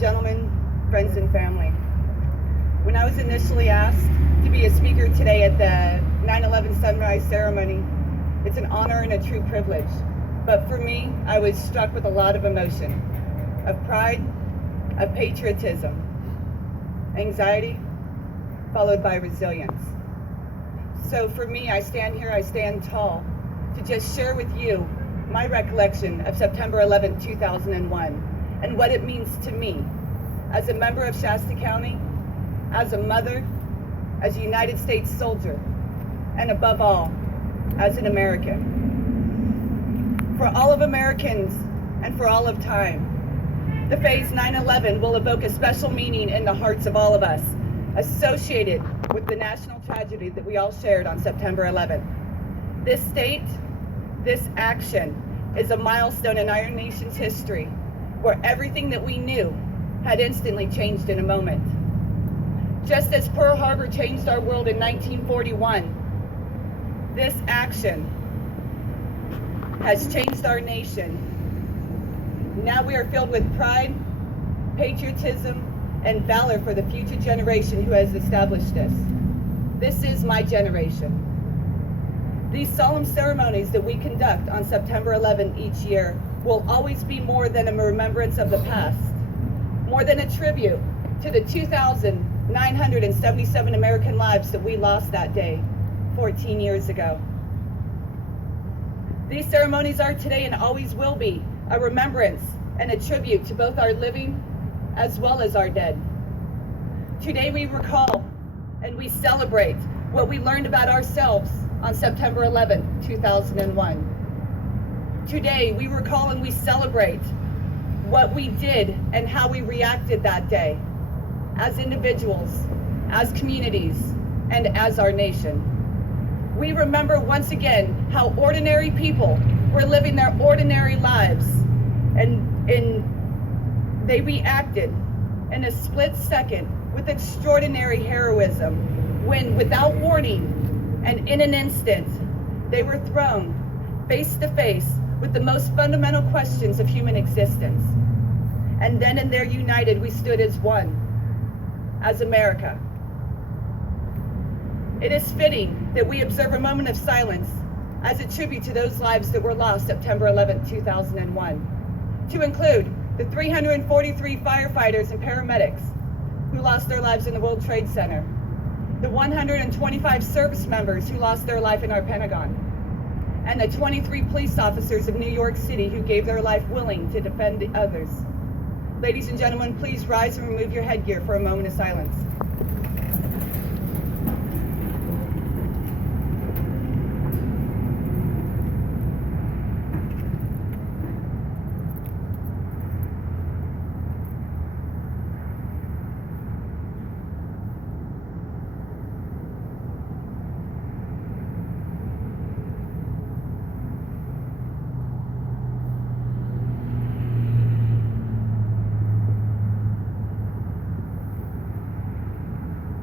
gentlemen, friends and family. When I was initially asked to be a speaker today at the 9/11 sunrise ceremony, it's an honor and a true privilege. But for me, I was struck with a lot of emotion, of pride, of patriotism, anxiety, followed by resilience. So for me, I stand here, I stand tall to just share with you my recollection of September 11, 2001, and what it means to me as a member of Shasta County, as a mother, as a United States soldier, and above all, as an American. For all of Americans and for all of time, the phrase 9/11 will evoke a special meaning in the hearts of all of us, associated with the national tragedy that we all shared on September 11th. This date, this action, is a milestone in our nation's history, where everything that we knew had instantly changed in a moment. Just as Pearl Harbor changed our world in 1941, this action has changed our nation. Now we are filled with pride, patriotism, and valor for the future generation who has established us. This is my generation. These solemn ceremonies that we conduct on September 11 each year will always be more than a remembrance of the past, more than a tribute to the 2,977 American lives that we lost that day 14 years ago. These ceremonies are today and always will be a remembrance and a tribute to both our living as well as our dead. Today we recall and we celebrate what we learned about ourselves on September 11, 2001. Today we recall and we celebrate what we did and how we reacted that day as individuals, as communities, and as our nation. We remember once again how ordinary people were living their ordinary lives, and they reacted in a split second with extraordinary heroism when, without warning and in an instant, they were thrown face to face with the most fundamental questions of human existence. And then in there united, we stood as one, as America. It is fitting that we observe a moment of silence as a tribute to those lives that were lost September 11, 2001, to include the 343 firefighters and paramedics who lost their lives in the World Trade Center, the 125 service members who lost their life in our Pentagon, and the 23 police officers of New York City who gave their life willing to defend others. Ladies and gentlemen, please rise and remove your headgear for a moment of silence.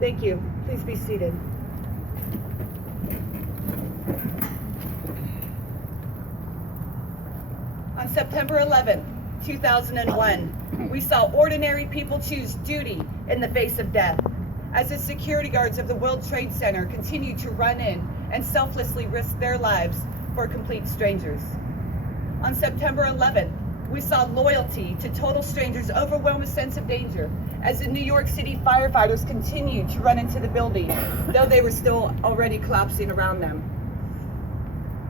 Thank you. Please be seated. On September 11, 2001, we saw ordinary people choose duty in the face of death, as the security guards of the World Trade Center continued to run in and selflessly risk their lives for complete strangers. On September 11th, we saw loyalty to total strangers overwhelm a sense of danger as the New York City firefighters continued to run into the building, though they were still already collapsing around them.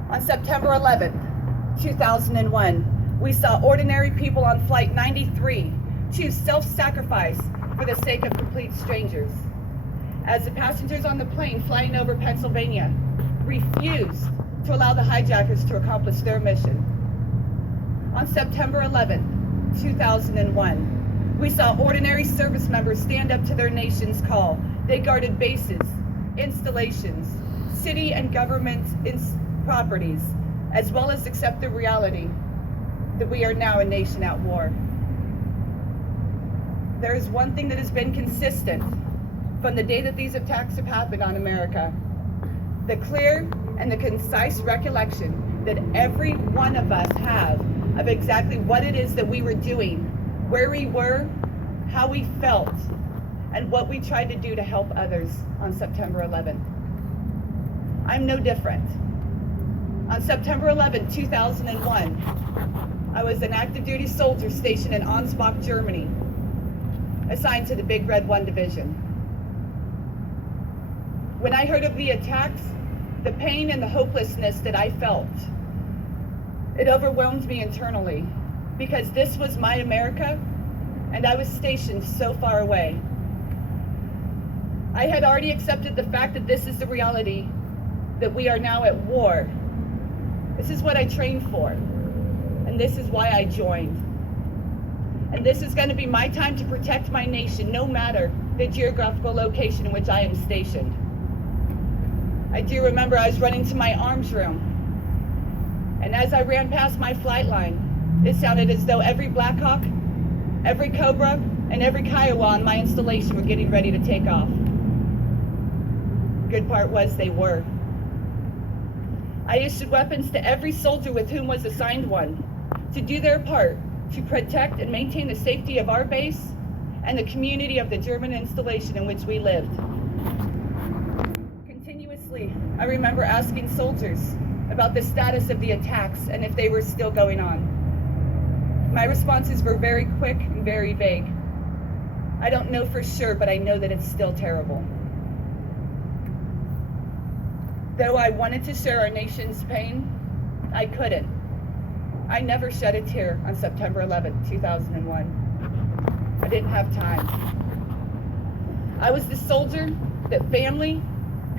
On September 11th, 2001, we saw ordinary people on Flight 93 choose self-sacrifice for the sake of complete strangers, as the passengers on the plane flying over Pennsylvania refused to allow the hijackers to accomplish their mission. On September 11th, 2001, we saw ordinary service members stand up to their nation's call. They guarded bases, installations, city and government properties, as well as accept the reality that we are now a nation at war. There is one thing that has been consistent from the day that these attacks have happened on America: the clear and the concise recollection that every one of us have of exactly what it is that we were doing, where we were, how we felt, and what we tried to do to help others on September 11th. I'm no different. On September 11, 2001, I was an active duty soldier stationed in Ansbach, Germany, assigned to the Big Red 1 Division. When I heard of the attacks, the pain and the hopelessness that I felt, it overwhelmed me internally, because this was my America, and I was stationed so far away. I had already accepted the fact that this is the reality, that we are now at war. This is what I trained for, and this is why I joined. And this is going to be my time to protect my nation, no matter the geographical location in which I am stationed. I do remember I was running to my arms room, and as I ran past my flight line, it sounded as though every Black Hawk, every Cobra, and every Kiowa on my installation were getting ready to take off. Good part was they were. I issued weapons to every soldier with whom was assigned one to do their part to protect and maintain the safety of our base and the community of the German installation in which we lived. Continuously, I remember asking soldiers about the status of the attacks and if they were still going on. My responses were very quick and very vague. I don't know for sure, but I know that it's still terrible. Though I wanted to share our nation's pain, I couldn't. I never shed a tear on September 11, 2001. I didn't have time. I was the soldier that family,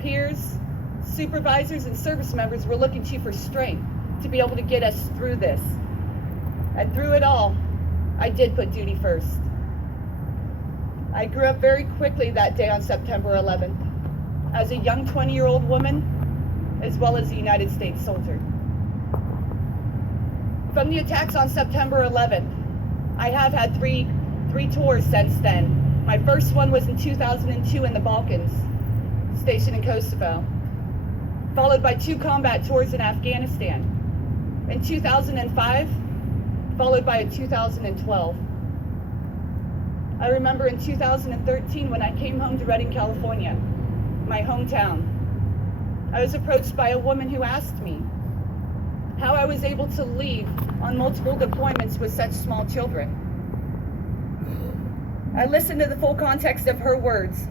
peers, supervisors, and service members were looking to for strength to be able to get us through this. And through it all, I did put duty first. I grew up very quickly that day on September 11th as a young 20-year-old woman, as well as a United States soldier. From the attacks on September 11th, I have had three tours since then. My first one was in 2002 in the Balkans, stationed in Kosovo, followed by 2 combat tours in Afghanistan. In 2005, followed by a 2012. I remember in 2013 when I came home to Redding, California, my hometown. I was approached by a woman who asked me how I was able to leave on multiple deployments with such small children. I listened to the full context of her words.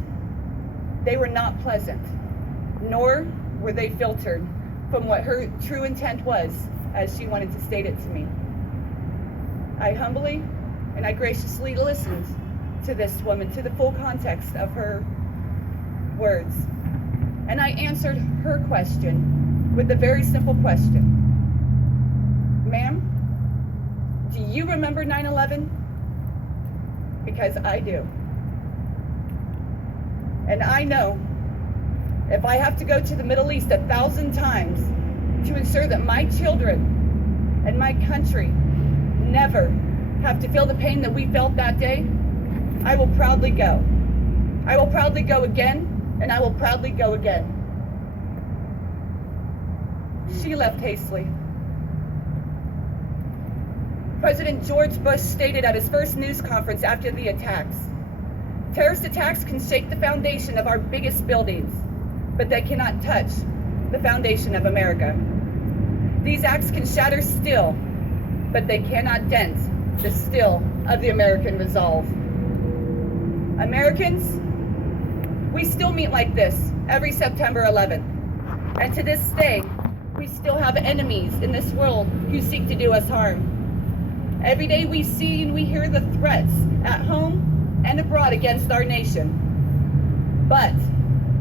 They were not pleasant, nor were they filtered from what her true intent was as she wanted to state it to me. I humbly and I graciously listened to this woman, to the full context of her words. And I answered her question with a very simple question. Ma'am, do you remember 9/11? Because I do. And I know if I have to go to the Middle East 1,000 times to ensure that my children and my country never have to feel the pain that we felt that day, I will proudly go. I will proudly go again, and I will proudly go again. She left hastily. President George Bush stated at his first news conference after the attacks, "Terrorist attacks can shake the foundation of our biggest buildings, but they cannot touch the foundation of America. These acts can shatter steel, but they cannot dent the steel of the American resolve." Americans, we still meet like this every September 11th. And to this day, we still have enemies in this world who seek to do us harm. Every day we see and we hear the threats at home and abroad against our nation. But,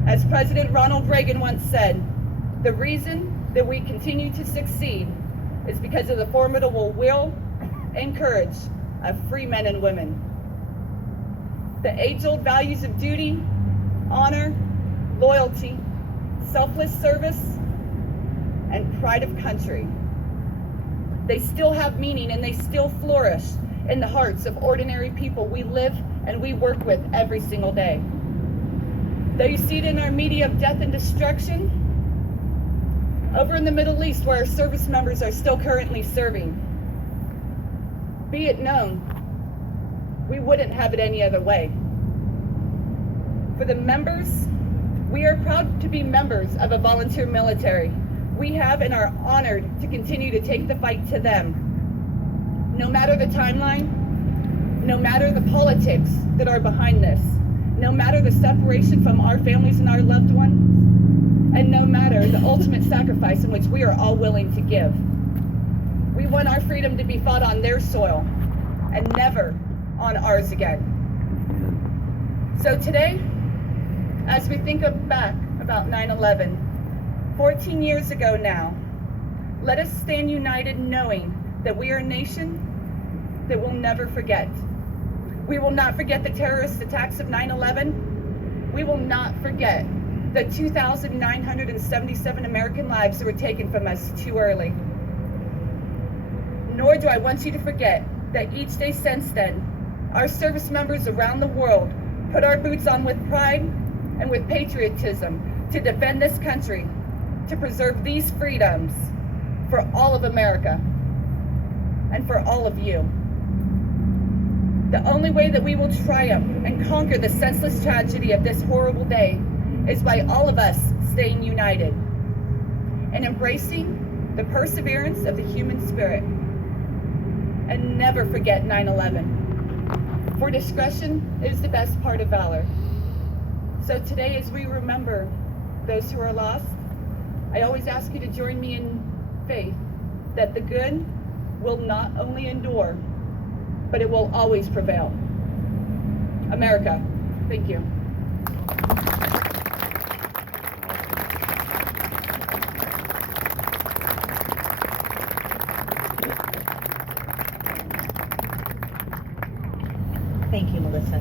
as President Ronald Reagan once said, the reason that we continue to succeed is because of the formidable will and courage of free men and women. The age-old values of duty, honor, loyalty, selfless service, and pride of country, they still have meaning and they still flourish in the hearts of ordinary people we live and we work with every single day. Though you see it in our media of death and destruction, over in the Middle East where our service members are still currently serving, be it known We wouldn't have it any other way. For the members, we are proud to be members of a volunteer military. We have and are honored to continue to take the fight to them. No matter the timeline, no matter the politics that are behind this, no matter the separation from our families and our loved ones, and no matter the ultimate sacrifice in which we are all willing to give. We want our freedom to be fought on their soil and never on ours again. So today, as we think back about 9/11, 14 years ago now, let us stand united knowing that we are a nation that will never forget. We will not forget the terrorist attacks of 9/11. We will not forget the 2,977 American lives that were taken from us too early. Nor do I want you to forget that each day since then, our service members around the world put our boots on with pride and with patriotism to defend this country, to preserve these freedoms for all of America and for all of you. The only way that we will triumph and conquer the senseless tragedy of this horrible day is by all of us staying united and embracing the perseverance of the human spirit. And never forget 9/11. For discretion is the best part of valor. So today, as we remember those who are lost, I always ask you to join me in faith that the good will not only endure, but it will always prevail. America, thank you. Thank you, Melissa.